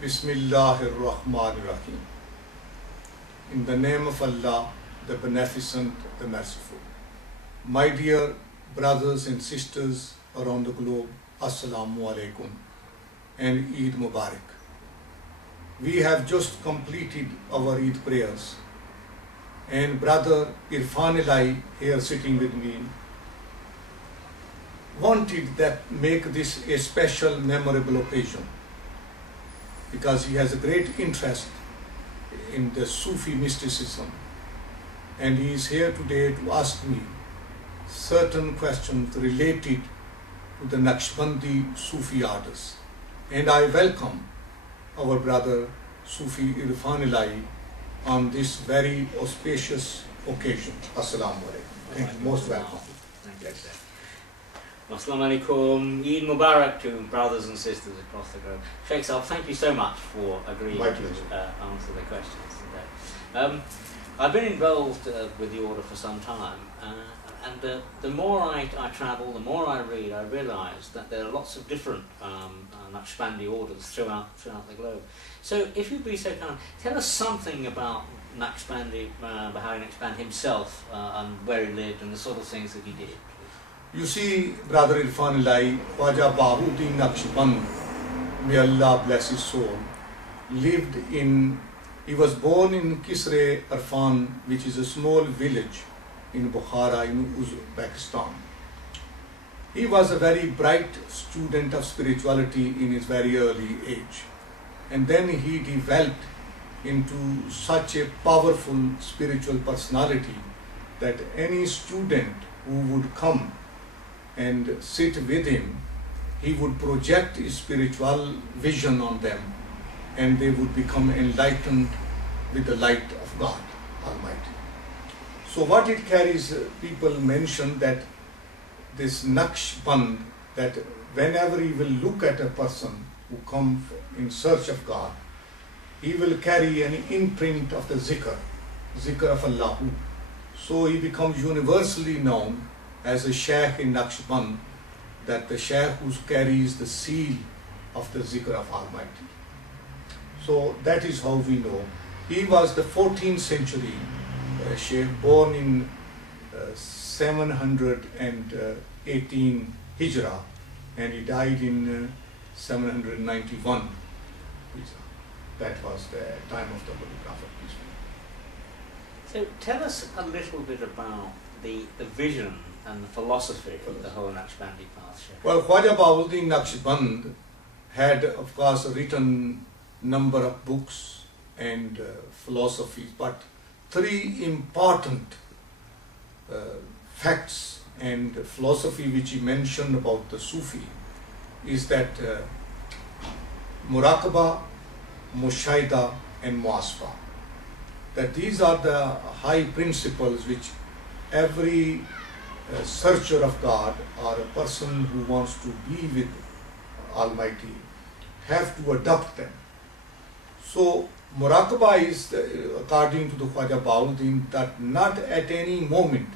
Bismillahirrahmanirrahim. In the name of Allah, the Beneficent, the Merciful. My dear brothers and sisters around the globe, Assalamu alaikum and Eid Mubarak. We have just completed our Eid prayers, and brother Irfan Elai, here sitting with me, wanted that make this a special memorable occasion, because he has a great interest in the Sufi mysticism, and he is here today to ask me certain questions related to the Naqshbandi Sufi orders. And I welcome our brother Sufi Irfan Elai on this very auspicious occasion. Assalamu alaikum. Thank you. Most welcome. Thank you, sir. Assalamu alaikum. Eid Mubarak to brothers and sisters across the globe. Sheikh Sahab, thank you so much for agreeing to answer the questions today. I've been involved with the order for some time, and the more I travel, the more I read, I realise that there are lots of different Naqshbandi orders throughout the globe. So if you'd be so kind, tell us something about Naqshbandi, Bahari Naqshband himself, and where he lived and the sort of things that he did. You see, brother Irfan Elai, Khwaja Bahuddin Naqshband, may Allah bless his soul, he was born in Kisre Arfan, which is a small village in Bukhara in Uzbekistan. He was a very bright student of spirituality in his very early age, and then he developed into such a powerful spiritual personality that any student who would come and sit with him, he would project his spiritual vision on them, and they would become enlightened with the light of God Almighty. So what it carries, people mention that this Naqshband, that whenever he will look at a person who comes in search of God, he will carry an imprint of the zikr of Allah. So he becomes universally known as a Sheikh in Naqshband, that the Sheikh who carries the seal of the zikr of Almighty. So that is how we know. He was the 14th century Sheikh, born in 718 Hijrah, and he died in 791. That was the time of the Holy Prophet. So tell us a little bit about the vision and the philosophy of the whole Naqshbandi path, Sheikh. Well, Khwaja Bahuddin Naqshband had, of course, written number of books and philosophies, but three important facts and philosophy which he mentioned about the Sufi is that Muraqaba, Mushahida and Muasfa. That these are the high principles which every searcher of God or a person who wants to be with Almighty have to adopt them. So Muraqaba is, according to the Khwaja Bahuddin, that not at any moment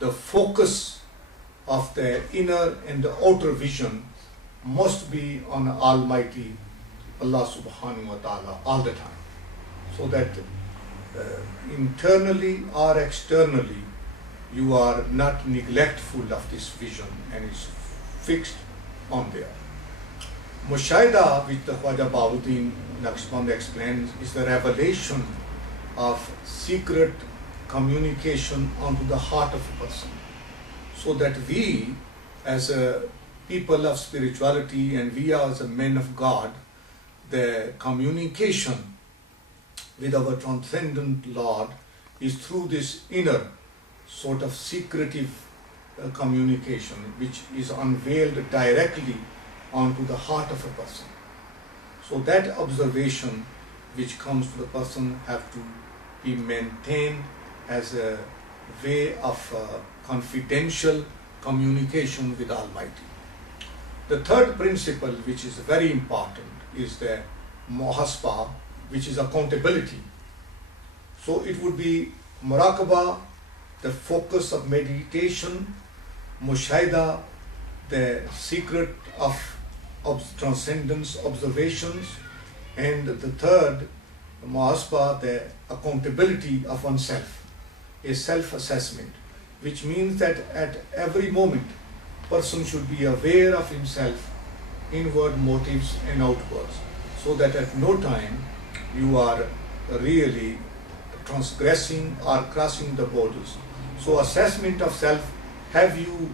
the focus of the inner and the outer vision must be on Almighty Allah subhanahu wa ta'ala all the time, so that internally or externally you are not neglectful of this vision and is fixed on there. Mushahida, which the Khwaja Bahuddin Naqshband explains, is the revelation of secret communication onto the heart of a person, so that we as a people of spirituality and we as a men of God, the communication with our transcendent Lord is through this inner sort of secretive communication, which is unveiled directly onto the heart of a person. So that observation which comes to the person have to be maintained as a way of confidential communication with Almighty. The third principle, which is very important, is the muhasaba, which is accountability. So it would be Muraqaba, the focus of meditation, Mushahida, the secret of transcendence observations, And the third, muhasaba, the accountability of oneself, a self-assessment, which means that at every moment, person should be aware of himself, inward motives and outwards, so that at no time you are really transgressing or crossing the borders. So assessment of self, have you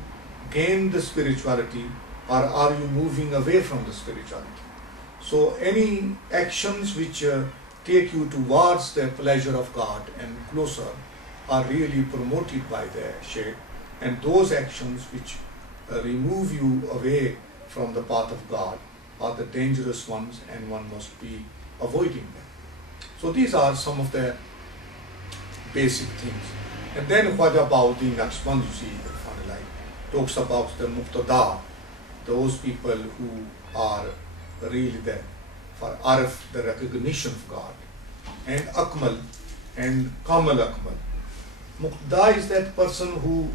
gained the spirituality or are you moving away from the spirituality? So any actions which take you towards the pleasure of God and closer are really promoted by the Sheikh, and those actions which remove you away from the path of God are the dangerous ones, and one must be avoiding them. So these are some of the basic things. And then Khwaja Bahauddin Naqshbandi, you see, talks about the muqtada, those people who are really there for arf, the recognition of God, and akmal and kamal akmal. Muqtada is that person who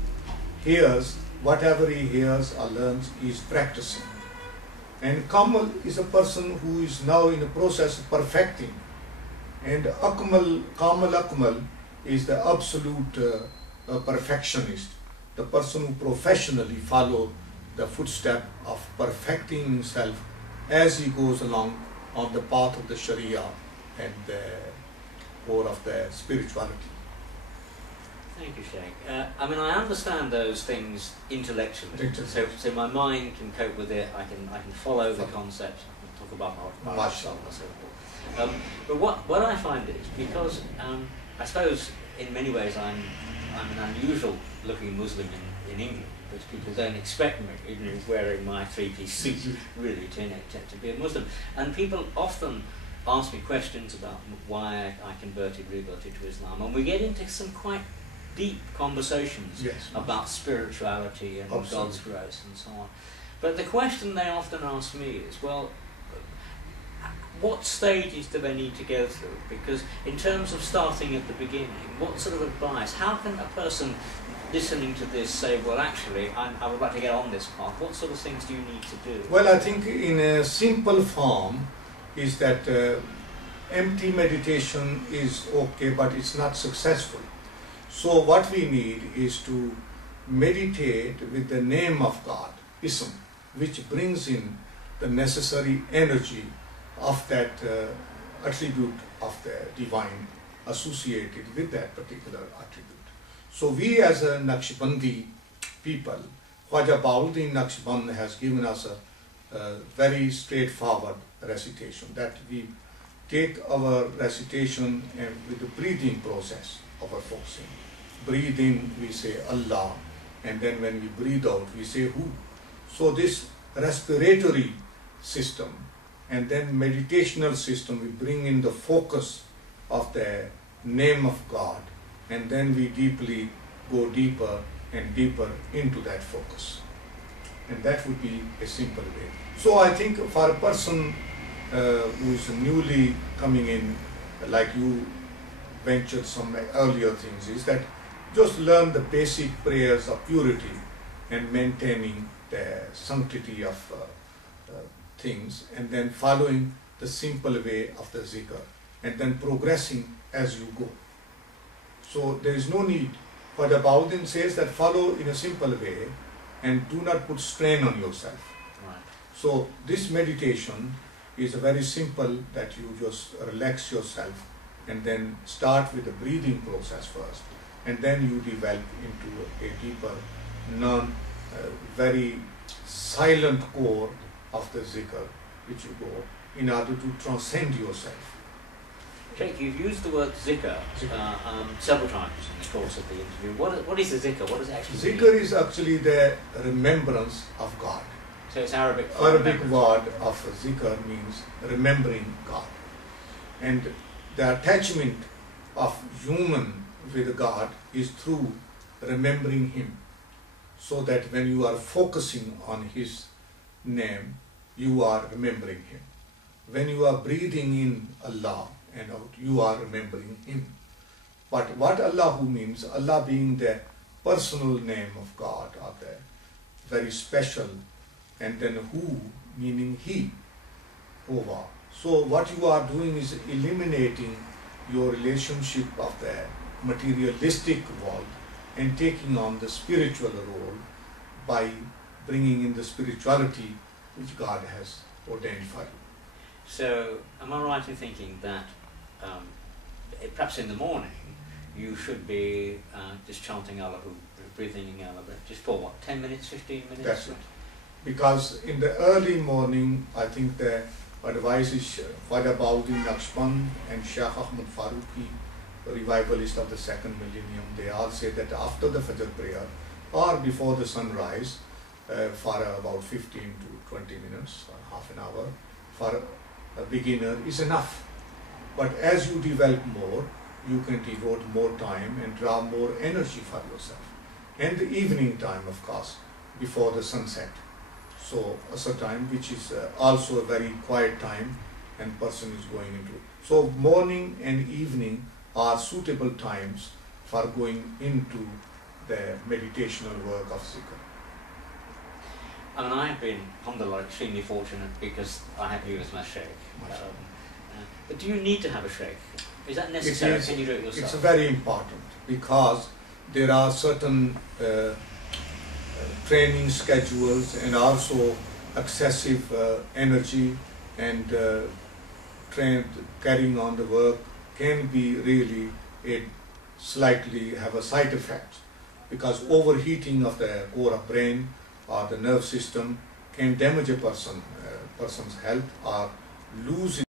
hears whatever he hears or learns, he is practicing. And kamal is a person who is now in the process of perfecting. And akmal, kamal akmal, is the absolute perfectionist, the person who professionally follows the footstep of perfecting himself as he goes along on the path of the Sharia and or of the spirituality. Thank you, Sheikh. I mean, I understand those things intellectually. So my mind can cope with it. I can follow the concepts. I can talk about myself and so forth. But what I find is, because I suppose in many ways I'm an unusual looking Muslim in England, because people don't expect me, even wearing my three-piece suit, really to be a Muslim. And people often ask me questions about why I reverted to Islam, and we get into some quite deep conversations about spirituality and God's grace and so on. But the question they often ask me is, well, what stages do they need to go through? Because in terms of starting at the beginning, what sort of advice, how can a person listening to this say, well, actually, I would like to get on this path? What sort of things do you need to do? Well, I think in a simple form is that empty meditation is okay, but it's not successful. So what we need is to meditate with the name of God, Ism, which brings in the necessary energy of that attribute of the divine associated with that particular attribute. So we as a Naqshbandi people, Khwaja Bahauddin Naqshband has given us a very straightforward recitation, that we take our recitation and with the breathing process of our focusing. Breathe in, we say Allah, and then when we breathe out, we say Hu. So this respiratory system and then meditational system, we bring in the focus of the name of God, and then we deeply go deeper and deeper into that focus. And that would be a simple way. So I think for a person who is newly coming in, like you ventured some earlier things, is that just learn the basic prayers of purity and maintaining the sanctity of things, and then following the simple way of the zikr, and then progressing as you go. So there is no need. But Bahauddin says that follow in a simple way and do not put strain on yourself. Right. So this meditation is a very simple, that you just relax yourself and then start with the breathing process first, and then you develop into a deeper, very silent core of the zikr which you go in order to transcend yourself. Sheikh, you've used the word zikr several times in the course of the interview. What is the zikr? What does it actually mean? Zikr is actually the remembrance of God. So it's Arabic. Arabic word of zikr means remembering God. And the attachment of human with God is through remembering Him. So that when you are focusing on His name, you are remembering Him. When you are breathing in Allah and out, you are remembering Him. But what Allahu means, Allah being the personal name of God, or the very special, and then Hu meaning He, Hova. So what you are doing is eliminating your relationship of the materialistic world and taking on the spiritual role by bringing in the spirituality which God has ordained for you. So, am I right in thinking that perhaps in the morning you should be just chanting Allahu, breathing in Allah, just for what, 10 minutes, 15 minutes? That's it. Because in the early morning, I think the advice is Khwaja Bahauddin Naqshbandi and Sheikh Ahmad Farooqi, revivalist of the second millennium, they all say that after the Fajr prayer or before the sunrise, for about 15 to 20 minutes or half an hour for a beginner is enough. But as you develop more, you can devote more time and draw more energy for yourself. And the evening time, of course, before the sunset. So Asr time, which is also a very quiet time and person is going into. So morning and evening are suitable times for going into the meditational work of zikr. I mean, I have been, alhamdulillah, extremely fortunate because I have you as my sheikh. But do you need to have a sheikh? Is that necessary? Can you do it yourself? It's very important because there are certain training schedules and also excessive energy and carrying on the work can be really slightly have a side effect, because overheating of the core of brain or the nerve system can damage a person's health or lose